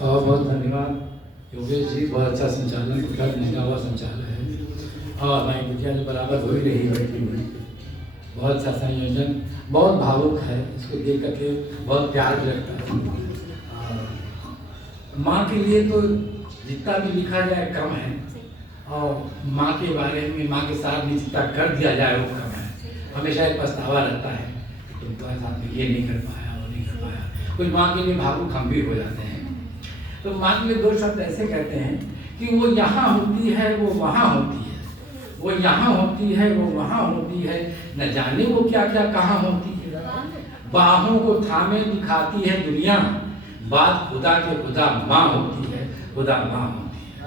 बहुत बहुत धन्यवाद योगेश जी, बहुत अच्छा संचालन, कुशल निष्ठा हुआ संचालन है। और हमारी बिटिया जो बराबर हो ही रही बैठी हुई, बहुत अच्छा संयोजन, बहुत भावुक है, इसको देख करके बहुत प्यार भी लगता है। माँ के लिए तो जितना भी लिखा जाए कम है, और माँ के बारे में, माँ के साथ भी जितना कर दिया जाए वो कम है। हमेशा एक पछतावा रहता है कि तुम्हारे साथ में ये नहीं कर पाया, वो नहीं कर पाया। कुछ माँ के लिए भावुक हम भी हो जाते हैं। तो माँ के लिए दो शब्द ऐसे कहते हैं कि वो यहाँ होती है, वो वहाँ होती है, वो यहाँ होती है, वो वहाँ होती है, न जाने वो क्या क्या कहाँ होती है। बाहों को थामे दिखाती है दुनिया, बात खुदा के खुदा माँ होती है, खुदा माँ होती है।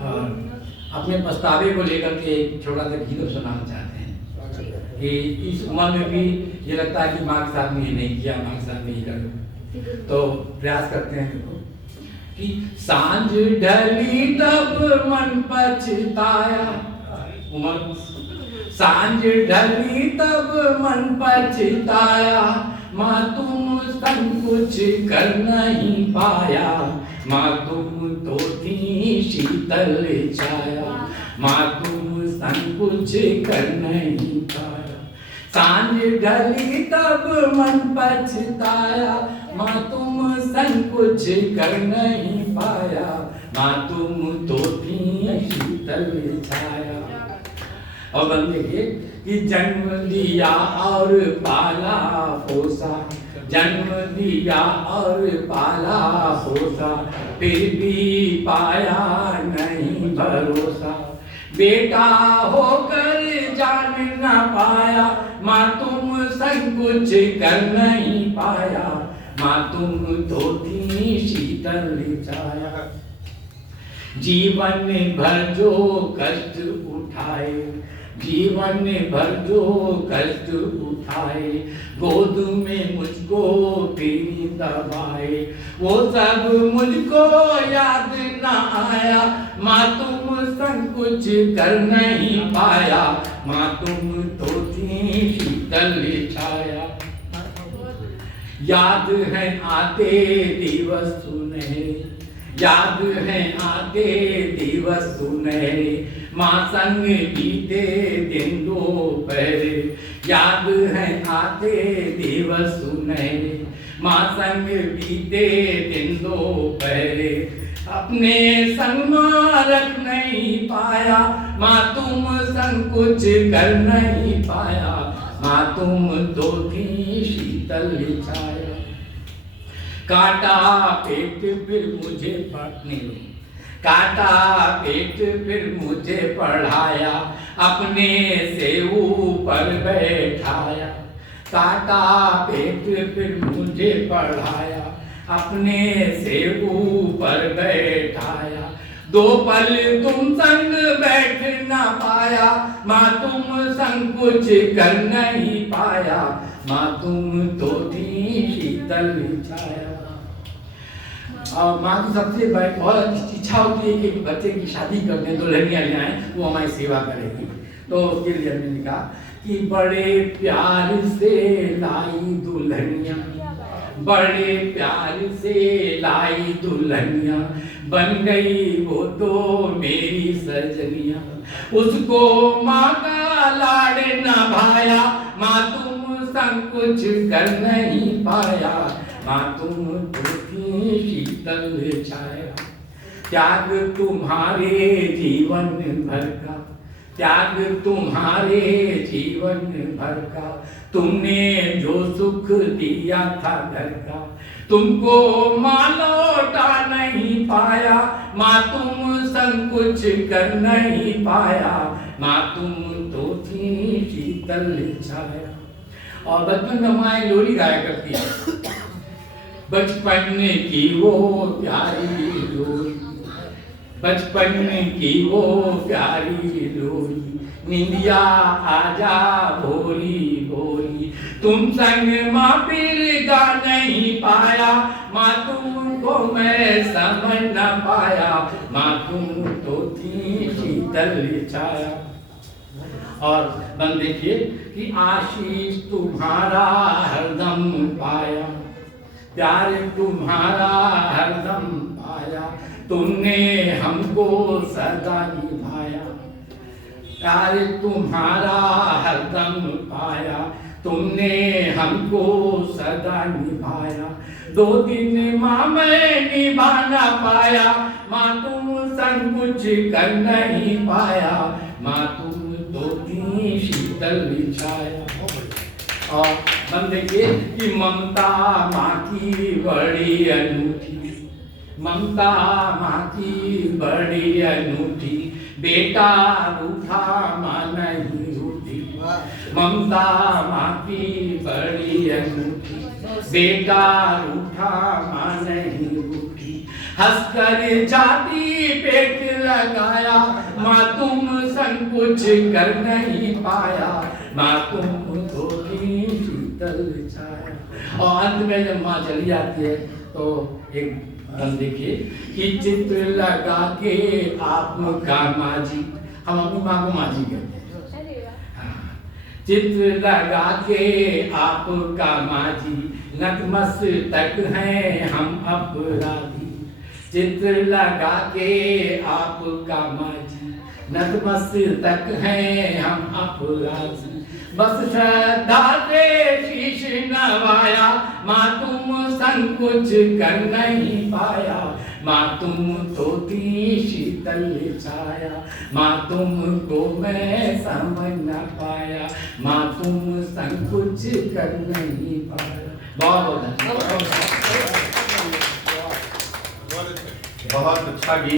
और अपने पछतावे को लेकर के एक छोटा सा गीत सुनाना चाहते हैं कि इस उम्र में भी ये लगता है कि माँ के साथ में ये नहीं किया, माँ के साथ में ये कर, तो प्रयास करते हैं कि सांझ ढली तब मन पछताया, उम्र सांझ ढली तब मन पछताया, माँ तुम संग कुछ कर नहीं पाया, माँ तुम तो थी शीतल छाया, माँ तुम संग कुछ कर नहीं पाया। सांझ ढली तब मन पछताया, माँ तुम संग कुछ कर नहीं पाया, माँ तुम तो थी शीतल छाया। और बंदे के कि जन्म दिया और पाला पोसा, जन्म दिया और पाला पोसा, फिर भी पाया नहीं भरोसा, बेटा होकर जान न पाया, माँ तुम संग कुछ कर नहीं पाया, माँ तुम तो थी शीतल छाया। जीवन भर जो कष्ट उठाए, जीवन भर जो कष्ट उठाए, गोद में मुझको फिर दबाए, वो सब मुझको याद न आया, माँ तुम संग कुछ कर नहीं पाया, माँ तुम तो थी शीतल छाया। याद है आते दिवस सुनहरे, याद है आते दिवस सुनहरे, माँ संग बीते दिन दोपहरे, याद है आते दिवस सुनहरे, माँ संग बीते दिन दोपहरे, अपने संग माँ रख नहीं पाया, माँ तुम संग कुछ कर नहीं पाया, माँ तुम तो थी शीतल छाया। काटा पेट फिर मुझे पढ़ने, काटा पेट फिर मुझे पढ़ाया, अपने से ऊपर बैठाया, काटा पेट फिर मुझे पढ़ाया, अपने से ऊपर बैठाया, दो पल तुम संग बैठ ना पाया, माँ तुम संग कुछ कर नहीं पाया, माँ तुम तो थी शीतल छाया। और माँ की सबसे बहुत इच्छा होती है कि बच्चे की शादी कर दें, दुल्हनियाँ ले आएं, वो हमारी सेवा करेगी। तो उसके लिए हमने कहा कि बड़े प्यार से लाई दुल्हनियाँ, बड़े प्यार से लाई दुल्हनियाँ, बन गई वो तो मेरी सजनिया, उसको माँ का लाड़ निभाया, माँ तुम संग कुछ कर नहीं पाया, माँ तुम तो थी शीतल छाया। त्याग तुम्हारे जीवन भर का, त्याग तुम्हारे जीवन भर का, तुमने जो सुख दिया था घर का, तुमको माँ लौटा नहीं पाया, माँ तुम संग कुछ कर नहीं पाया, माँ तुम तो थी शीतल छाया। और बचपन में माँ लोरी गाया करती है, बचपन की वो प्यारी लोरी, बचपन की वो प्यारी लोरी, निंदिया आजा भोली भोली, तुम संग माँ फिर गा नहीं पाया, माँ तुमको मैं समझ न पाया, माँ तुम तो थी शीतल छाया। और बंद देखिए कि आशीष तुम्हारा हरदम पाया, प्यार तुम्हारा हरदम तुमने हमको सदा निभाया, प्यार तुम्हारा हरदम पाया, तुमने हमको सदा निभाया। 2 दिन माँ मैं निभा ना पाया, माँ तुम संग कुछ कर नहीं पाया, माँ तुम तो थी शीतल छाया। और हम देखिए कि ममता माँ की बड़ी अनूठी, ममता माँ की बड़ी अनूठी, बेटा रूठा माँ नहीं रूठी, ममता माँ की बड़ी अनूठी, बेटा रूठा माँ नहीं रूठी। हंसकर जाती पेट लगाया, माँ तुम संग कुछ कर नहीं पाया, माँ तुम तो थी शीतल छाया। और अंत में जब माँ चली जाती है तो एक हम देखिए कि चित्र लगा के आपका माँ जी, हम अपनी माँ को माँ जी कहते हैं, चित्र लगा के आपका माँ जी, नतमस्तक हैं हम अपराधी, चित्र लगा के आपका माँ जी, नतमस्तक हैं हम अपराधी। बस श्रद्धा से शीश नवाया, माँ तुम संग कुछ कर नहीं पाया, माँ तुम तो थी शीतल छाया, माँ तुमको मैं समझ न पाया, माँ तुम संग कुछ कर नहीं पाया। बहुत बहुत अच्छा गीत।